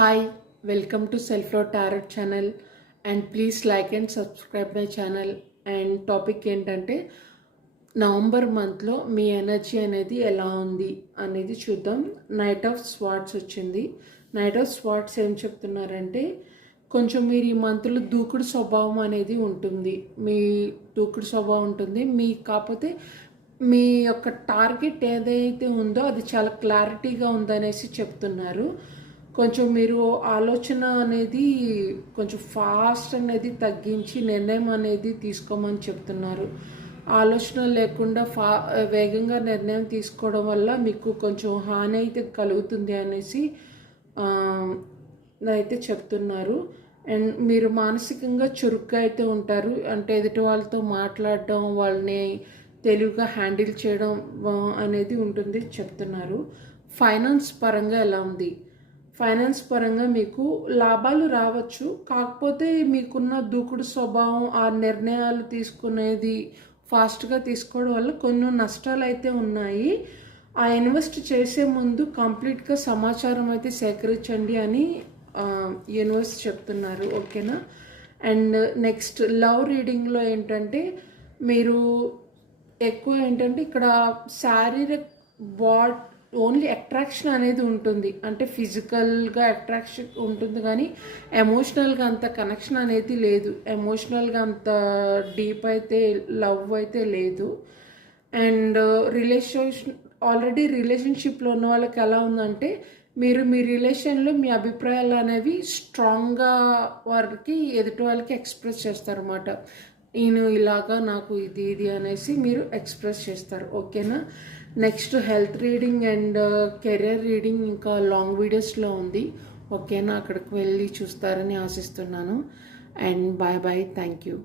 Hi, welcome to Self Love Tarot channel and please like and subscribe my channel. And topic ఏంటంటే November మంత్లో మీ energy అనేది ఎలా ఉంది అనేది చూద్దాం. నైట్ ఆఫ్ స్వార్డ్స్ వచ్చింది. నైట్ ఆఫ్ స్వార్డ్స్ ఏం చెప్తున్నారంటే కొంచెం మీరు ఈ మంత్లో దూకుడు స్వభావం అనేది ఉంటుంది. మీ దూకుడు స్వభావం ఉంటుంది. మీ కాకపోతే మీ యొక్క టార్గెట్ ఏదైతే ఉందో అది చాలా క్లారిటీగా ఉందనేసి చెప్తున్నారు. కొంచెం మీరు ఆలోచన అనేది కొంచెం ఫాస్ట్ అనేది తగ్గించి నిర్ణయం అనేది తీసుకోమని చెప్తున్నారు. ఆలోచన లేకుండా వేగంగా నిర్ణయం తీసుకోవడం వల్ల మీకు కొంచెం హాని అయితే కలుగుతుంది అనేసి అయితే చెప్తున్నారు. అండ్ మీరు మానసికంగా చురుగ్గా అయితే ఉంటారు. అంటే ఎదుటి వాళ్ళతో మాట్లాడడం, వాళ్ళని తెలివిగా హ్యాండిల్ చేయడం అనేది ఉంటుంది చెప్తున్నారు. ఫైనాన్స్ పరంగా ఎలా ఉంది? ఫైనాన్స్ పరంగా మీకు లాభాలు రావచ్చు. కాకపోతే మీకున్న దూకుడు స్వభావం, ఆ నిర్ణయాలు తీసుకునేది ఫాస్ట్గా తీసుకోవడం వల్ల కొన్ని నష్టాలు అయితే ఉన్నాయి. ఆ ఇన్వెస్ట్ చేసే ముందు కంప్లీట్గా సమాచారం అయితే సేకరించండి అని యూనివర్స్ చెప్తున్నారు. ఓకేనా? అండ్ నెక్స్ట్ లవ్ రీడింగ్లో ఏంటంటే మీరు ఎక్కువ ఏంటంటే ఇక్కడ శారీరక ఓన్లీ అట్రాక్షన్ అనేది ఉంటుంది. అంటే ఫిజికల్గా అట్రాక్షన్ ఉంటుంది కానీ ఎమోషనల్గా అంత కనెక్షన్ అనేది లేదు. ఎమోషనల్గా అంత డీప్ అయితే లవ్ అయితే లేదు. అండ్ ఆల్రెడీ రిలేషన్షిప్లో ఉన్న వాళ్ళకి ఎలా ఉందంటే మీరు మీ రిలేషన్లో మీ అభిప్రాయాలు అనేవి స్ట్రాంగ్గా వారికి ఎదుటి వాళ్ళకి ఎక్స్ప్రెస్ చేస్తారన్నమాట. నేను ఇలాగా నాకు ఇది అనేసి మీరు ఎక్స్ప్రెస్ చేస్తారు. ఓకేనా? Next health reading and career reading ఇంకా లాంగ్ వీడియోస్లో ఉంది. ఓకేనా? అక్కడికి వెళ్ళి చూస్తారని ఆశిస్తున్నాను. And bye bye, thank you.